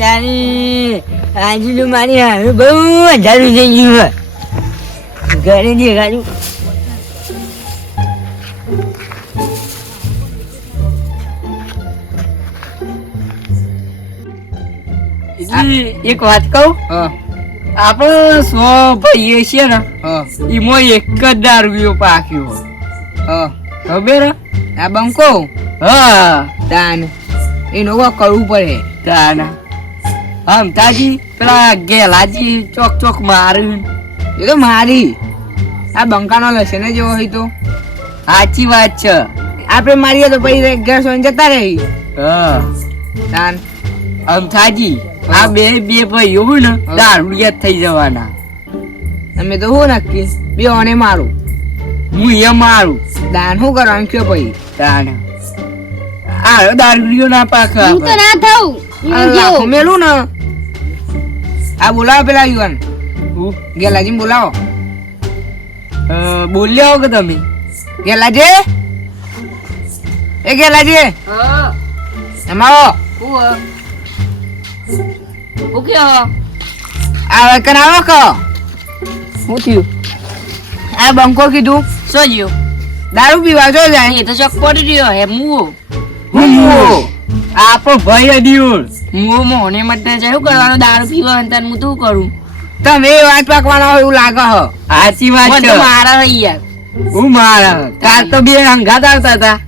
તારી આજે તો મારી હારું બહુ અંધારું થઈ ગયું ઘરે દેખાડું. એક વાત કહું, આપડે 100 ભાઈઓ છે ને એમાં એક જ દારૂ પાક્યો ખબર આ બંકો. તાન એનો કરવું પડે તાન. તાજી પેલા ગેલાજી ચોક માર્યું એ તો મારી આ બંકાનો લશે ને જેવો હોય તો સાચી વાત છે. આપડે મારીએ તો પછી ઘેર સોન જતા રહી. તાન થાજી આ બે ભાઈઓ હોય ને દારૂડિયા થઈ જવાના. અમે તો હું નક્કી બે ઓને મારું હું એ મારું દાન શું કરવાનું કયો ભાઈ. દાન આ દારૂડિયો ના પાકે હું તો ના થાઉં મેલું ને. આ બોલાવો પેલા યુવાન ગેલાજી બોલાવો. બોલ્યા હો કે તમે ગેલાજી એ ગેલાજી એમાં ઓકે આ કન આવો કો હું થયું. આ બંકો કીધું સો જ્યો દારૂ પીવા જો જાય એ તો ચક પડી રહ્યો હે મુઓ હું મુઓ આપો ભાઈ અડિયોર મુઓ મોને મત ના જાય. શું કરવાનો દારૂ પીવા અંતર હું તું કરું. તમે એ વાત પાકવાના હોય એવું લાગે હ. સાચી વાત છે. મારા હે યાર હું મારા તાર તો બે હંગાત આવતા હતા.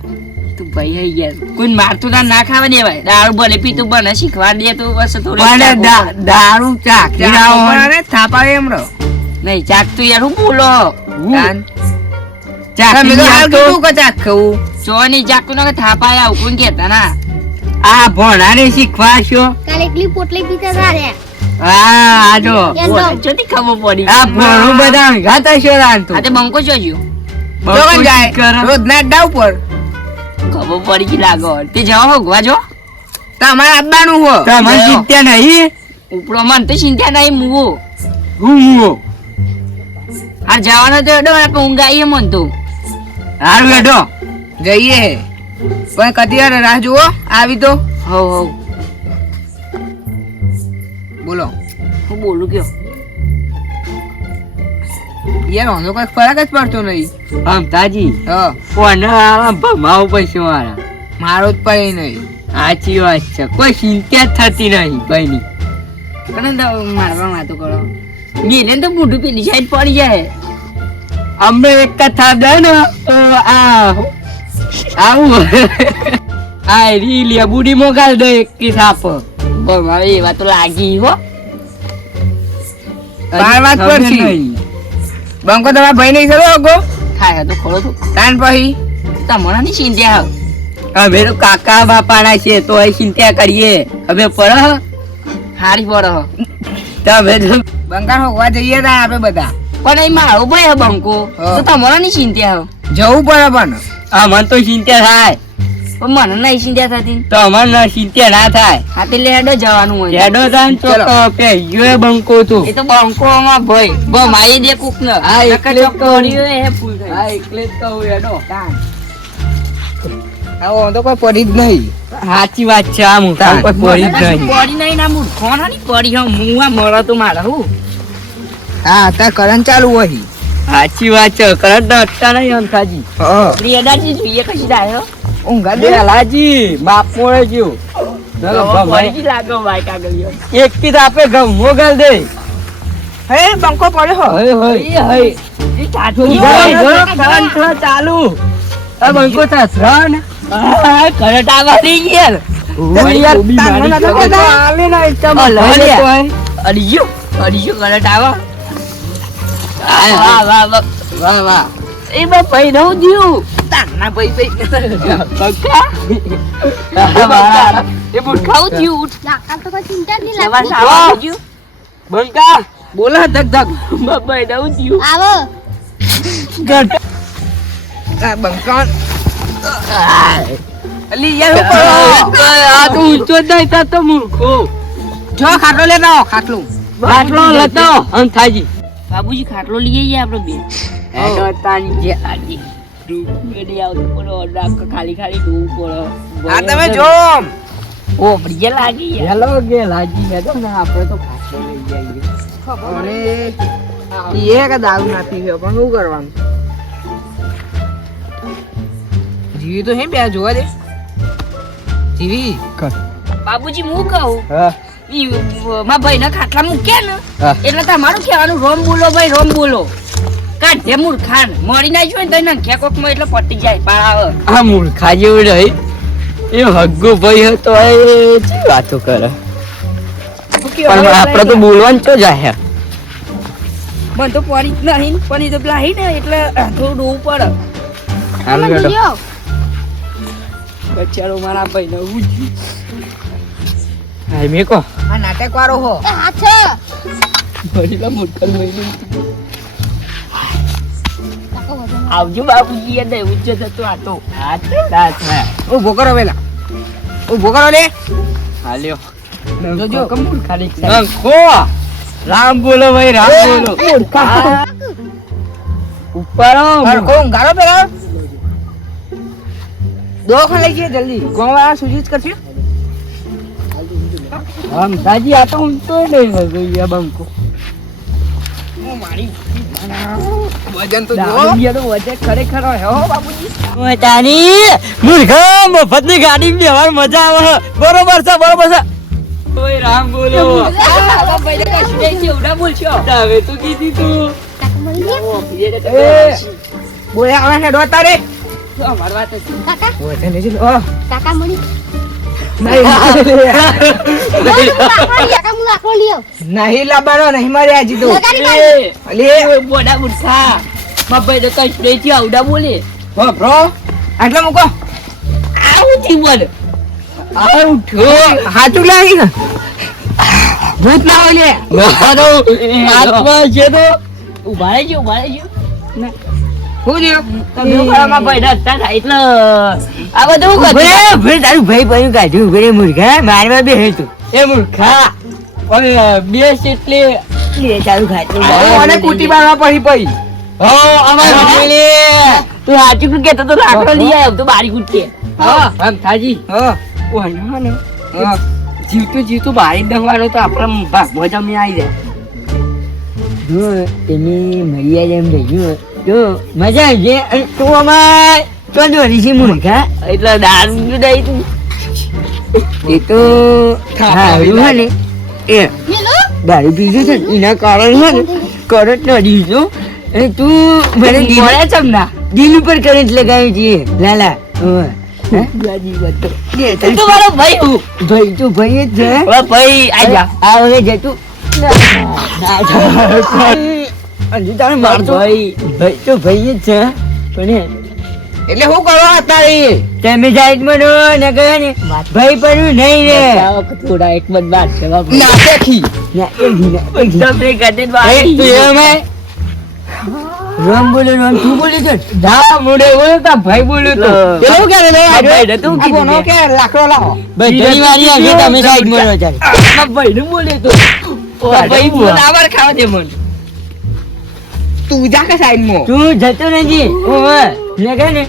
તું ભાઈ યાર કોઈ મારતું ના ખાવા દેવાય. દારૂ ભલે પીતું બને શીખવા દે તો બસ થોડું દારૂ ચાક ને થાપાવે એમ રહો નહીં ચાક તો યાર હું બોલો ચાક મે તો હાલ કીધું કે ચાક ખાવું સોની ચાક નો કે થાપાય આવું કોણ કહેતા ના. આ ભણાને શીખવાશો કાલે એકલી પોટલી પીતા હતા રે. આ જો જોતી ખબર પડી આ ભણું બધા ગાતા છે રાંતો. આ તે બંકો જોજો બંકો જાય રોજ ના ડાવ પર ખબર પડી ગઈ લાગો. તે જાઓ હોગવા જો તમારે આબાનું હો. તમારે ચિંતા નહીં ઉપડો મન તો ચિંતા નહીં મુવો હું મુવો આ જવાનો તો એડો આપણે ઊંઘ આવીએ મન તો હારું એડો જઈએ પણ કતિયાર રાહ જુઓ આવી તો. હો બોલો હું બોલું કયો યાર ઓનો કોઈ ફરક જ પડતો નહીં. તાજી કોને ભમાવ પૈસા મારા મારો જ પડે નહીં. સાચી વાત છે. કોઈ ચિંતા થતી નહીં ભાઈની કને મારવા વાતો કરો મેલે તો મોઢું પેલી સાઈડ પડી જાય. અમે એક કથા દે ને તો આવું આ રી લેબુડી મોગાલ દે એક કી સાપ બરાબર એ વાત તો લાગી હો. બાર વાત પરથી બંકો તમારા ભાઈ નહીં ખરો ગો થાય તો ખરો તો કાન પછી તમારા ની ચિંતા અમે તો કાકા બાપાના છે તો એ ચિંતા કરીએ હવે પર હારી પર તમે બંકા હોવા જઈએ તા આપણે બધા પણ એ મારો ભાઈ બંકો તો તમારા ની ચિંતા જવું પડે પણ મને તો ચિંતા થાય પણ મને નહીં ચિંતા થતી તો મને ચિંતા ના થાય. હા એટલે હેડો જવાનું હોય હેડો જાન તો પેયો બંકો તો એ તો બંકો માં ભાઈ મારી દે કુક ને હા એટલે કર્યો હે ફૂલ થઈ હા એટલે જ કહું હેડો આવો તો કોઈ પડી જ નહીં. સાચી વાત છે. આ મોટા કોઈ પડી જ નહીં પડી નહીં ના મૂળ કોણ ની પડી હું મુવા મરો તો મારા હું હા તા કરંટ ચાલુ હોય. સાચી વાત છે. કરંટ અટતા નહીં આમ થાજી રેડાજી જોઈએ કશી દાયો ઊંઘા દે લાજી બાપ મોળે જો ચલો ભાઈ લાગો ભાઈ કાગળિયો એક થી આપે મોગલ દે હે બંકો પડ્યો હે હે હે ઈ કાઠો કરંટ ચાલુ આ બંકો તા શ્રન કરંટ આવડી ગયેલ યાર તાનો ના તો આલે ના એકમ અડીયો કરંટ આવા વાહ વાહ એ બા ભાઈ નવ જીવ તાના ભાઈ બંકા એ બુટ ખાઉ જીવ લાકા તો કોઈ ચિંતા નહીં લાગતી બંકા બોલા ધક ધક ભાઈ નવ જીવ આવો ગટ આ બંકા અલી યાર આ તો ઊંચો દઈ તા તો મૂર્ખો જો ખાટલો લેતા આવો ખાટલો લેતા આવો હમ થાજી બાબુજી ખાટલો લઈએ આપણે બે એનો તાની જે આજી ડૂબેડી આવતો પડો ડાક ખાલી ડૂબ પડો આ તમે જો ઓ પ્રિય લાગી હેલો કે લાગી હે તો ના આપણે તો ફાસ્ટ લઈ જઈએ અરે એ કે દારૂ નાખી ગયો પણ શું કરવાનું જીવી તો હે બે જોવા દે જીવી બાબુજી હું કહું હા ઈ માં ભાઈ ના ખાટલા મૂક્યા ને એટલે તમારું કહેવાનું રોમ બોલો ભાઈ રોમ બોલો કાઢે મૂર્ખાન મરી ના જોઈ ને તો કોક માં એટલે પટી જાય પાવ આ મૂર્ખા જેવું રહી એ હગ્ગો ભાઈ હતો એ શું વાતો કરે પણ આપણે તો બોલવાનું તો જાય મને તો પડી જ નહીં પણ એ તો લાહી ને એટલે થોડું ડોવું પડે બચારો મારા ભાઈ ને ઉજી હાય મેકો આ નાટક વાળો હો ભરીલા મોટલ મહિને આવજો બાબુજી યાદ આવ્યું છે તો આ તો ઉભો કરો વેલા ઉભો કરો લે હાલ્યો જોજો કમૂર ખાલી ખો રામ બોલો ભાઈ રામ બોલો ઉપર કોણ ગારો પેલા દોખાને લઈ જઈએ જલ્દી કોણ વાળા સૂચિત કરશે हम दादी आता हूँ तो नहीं हो गई अब हमको વજન તો જો ये तो वजह खरेखर है हो बाबूजी તાની મૂર્ખા મફતની ગાડી બેહવાની મજા આવે બરોબર છે ओए राम बोलो अब पहले का शुरू से उड़ा बोल छो હવે તો કીધી તું બોયા આવે હેડો તારે તો અમાર વાત છે કાકા વજન લેજો કાકા મળી નહીં કાકા મુ લાકડો લ્યો નહીં લાવવાનો નહીં મારે આજી તો લગાડી પાડી અલે એ બોડા ઉઠા માં ભાઈ તો કઈ શુरू થી આવડા બોલે હો બ્રો આટલા મૂકો આવું થી બોલ આ ઉઠ્યો હાચું લાગી ને ભૂત ના હોય લે મારો આત્મા છે તો ઉભા રહેજો હું થયું તમે ઉભામાં ભાઈ ડરતા એટલે આ બધું ભાઈ તારું ભાઈ ભાઈ કાઢ્યું ઉભરે મૂર્ખા મારવા બે તું એ મૂર્ખા ઓય બે એટલે લે તારું ખાતું અને કુટી મારવા પડી હો અમાર લે તું હાચું કેતો તો લાકડો લઈ આવ્યો તો બારી કુટકે હા આમ થાજી હા ઓહનો ને હા જીવતું બારી દંગવાનો તો આપણા ભાગમાં જમી આવી જાય જો એની મર્યાદા એમ રહી તો મજા આવશે અને તું અમાર તો દોરી છે મૂર્ખા એટલે દારૂ દઈ તું એ તો સારું હે ને એ મેલો દારૂ પીધું છે ને એના કારણ હે ને કરંટ નડી જો અને તું મને મળે ચમના દિલ ઉપર કરંટ લગાવ્યું છે લાલા તું તો મારો ભાઈ હું ભાઈ તું ભાઈ જ છે ઓલા ભાઈ આજા આ હવે જતું હજુ તારે મારતો ભાઈ ભાઈ તો ભાઈ જ છે પણ એટલે હું કરવા અત્યારે તમે સાઈડ માં રહો ને કહે ને ભાઈ પણ નહીં રે થોડા એક મત બાત છે બાપુ નાટકી તમને ગદે રામ બોલે રામ તું બોલે છે ધા મોડે બોલો તા ભાઈ બોલ્યો તો એવું કે રે આ ભાઈ ને તું આ કોનો કીધું કે લાકડો લાવો ભાઈ ઘણી વારી આવી તમે સાઈડ માં રહો ચાલ આ ભાઈ નું બોલ્યો તો ઓ ભાઈ બોલ આવાર ખાવા દે મન તું જા કે સાઈડ માં તું જતો નથી ઓવે ને કહે ને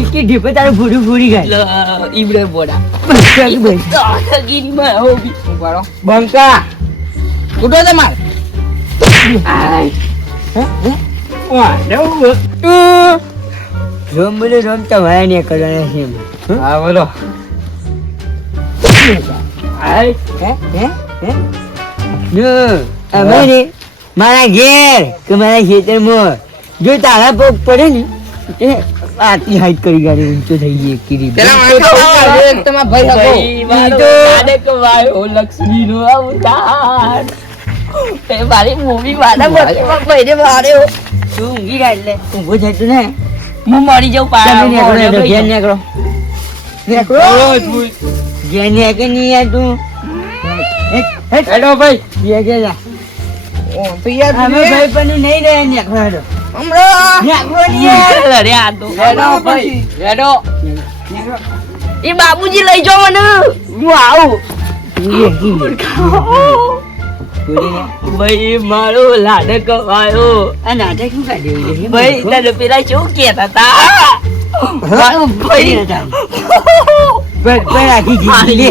ઇકી ઢીપે તારું ફૂડું ફૂડી ગયા ઈબડે બોડા ગીનમાં હો બી ઉભારો બંકા ઉડો તે માર રામ બોલે રામ તો વાયા ને કરવાના છે એમ. હા બોલો હે હે જો અમે ને મારા ઘેર કે મારા ખેતરમાં જો તારા પગ પડે ને તે આટલી હાઈટ કરી ગાડી ઊંચો થઈ ગઈ એકી રીતે. પેલા માણસો એક તમાર ભાઈ હતો ભાઈ મારો નાનક વાયો લક્ષ્મી નો અવતાર એ મારી મૂવી વાળા બચમાં ભાઈને માર્યો તું ઊંઘી જા એટલે ઊંઘો થતું ને હું મરી જાઉં તમે નીકળો એટલે ઘેર પાછો નીકળો ઘેર નીકળ નહીં યાર તું હેડો ભાઈ ઘેર ઘેર જા. ઓ તો યાર અમે ભાઈ પણ નહીં રહે નીકળો હેડો. હમણાં નીકળો ને યાર. અરે આ તો હેડો ભાઈ હેડો એ બાબુજી લઈ જાઓ મને હું આવું ભાઈ મારો લાડક વાયો આ નાટક શું કાઢ્યું છે? ભાઈ તને પેલા શું કહેતા હતા મારો ભાઈ પણ આખી જિંદગી લે.